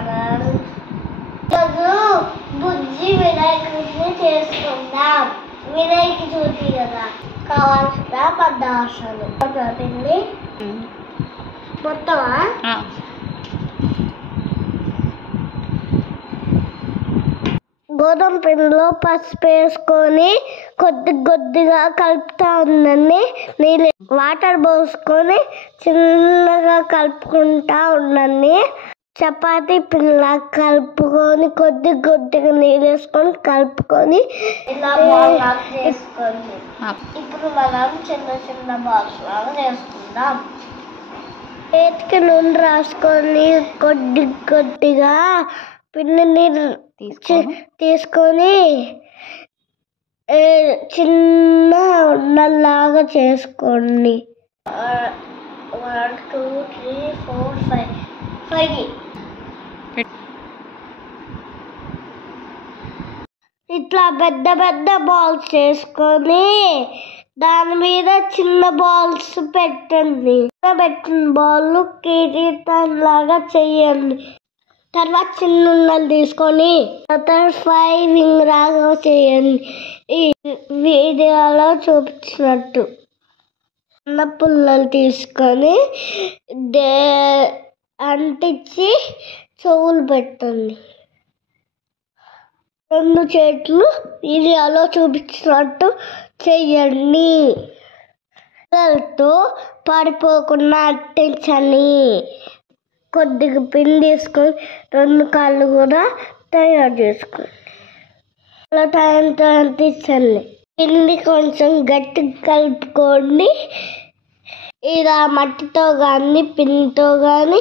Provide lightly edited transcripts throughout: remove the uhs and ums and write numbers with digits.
Channel. ఈరోజు బుజ్జి వినాయకుడిని చేసుకుందాం. వినాయక చవితి కదా, కావాల్సిన పదార్థాలు పిండి మొత్తమా గోధుమ పిండిలో పసుపు వేసుకొని కొద్దిగా కలుపుతా ఉండండి. నీళ్ళు వాటర్ పోసుకొని చిన్నగా కలుపుకుంటా ఉండండి. చపాతీ పిండిలా కలుపుకొని కొద్దిగా నీళ్ళు వేసుకొని కలుపుకొని ఇలా చేసుకోండి. ఇప్పుడు మనం చిన్న బాల్స్ లాగా చేసుకుందాం. చేతికి నూనె రాసుకొని కొద్దిగా పిండిని తీసుకొని చిన్న ఉండల్లాగా చేసుకోండి. 1 2 3 4 5 ఇట్లా పెద్ద బాల్స్ చేసుకొని దాని మీద చిన్న బాల్స్ పెట్టండి. పెట్టిన బాల్ కిరీటం లాగా చెయ్యండి. తర్వాత చిన్న ఉండలు తీసుకొని ఫైవింగ్ లాగా చేయండి. ఈ వీడియోలో చూపించినట్టు చిన్న పుల్లలు తీసుకొని అంటించి చెవులు పెట్టండి. 2 చేతులు వీడియోలో చూపించినట్టు చెయ్యండి. పిల్లలతో పడిపోకుండా అంటించండి. కొద్దిగా పిండి తీసుకొని 2 కాళ్ళు కూడా తయారు చేసుకోండి. అలా టైంతో అంటించండి. పిండి కొంచెం గట్టిగా కలుపుకోండి. ఇలా మట్టితో కానీ పిండితో కానీ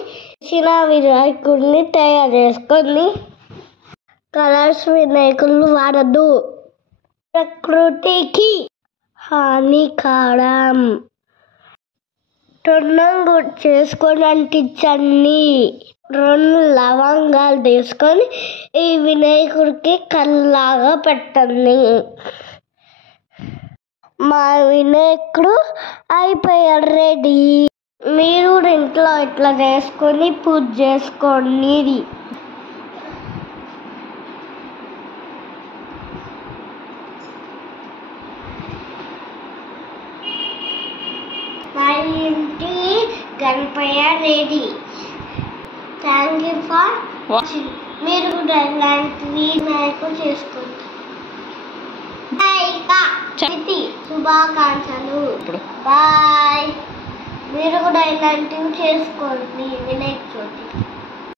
చిన్న వినాయకుడిని తయారు చేసుకోండి. కలర్స్ వినాయకులు వాడద్దు, ప్రకృతికి హానికరం. తొండం చేసుకొని అంటించండి. 2 లవంగాలు తీసుకొని ఈ వినాయకుడికి కళ్ళలాగా పెట్టండి. మా వినాయకుడు అయిపోయాడు, రెడీ. మీరు ఇంట్లో ఇట్లా చేసుకొని పూజ చేసుకోండి. మా ఇంటి Ganapayya ready. Thank you for watching. మీరు కూడా ఇలాంటివి వినాయకుడు చేసుకుంటారు. శుభాకాంక్షలు. బాయ్. మీరు కూడా ఇలాంటివి చేసుకోండి.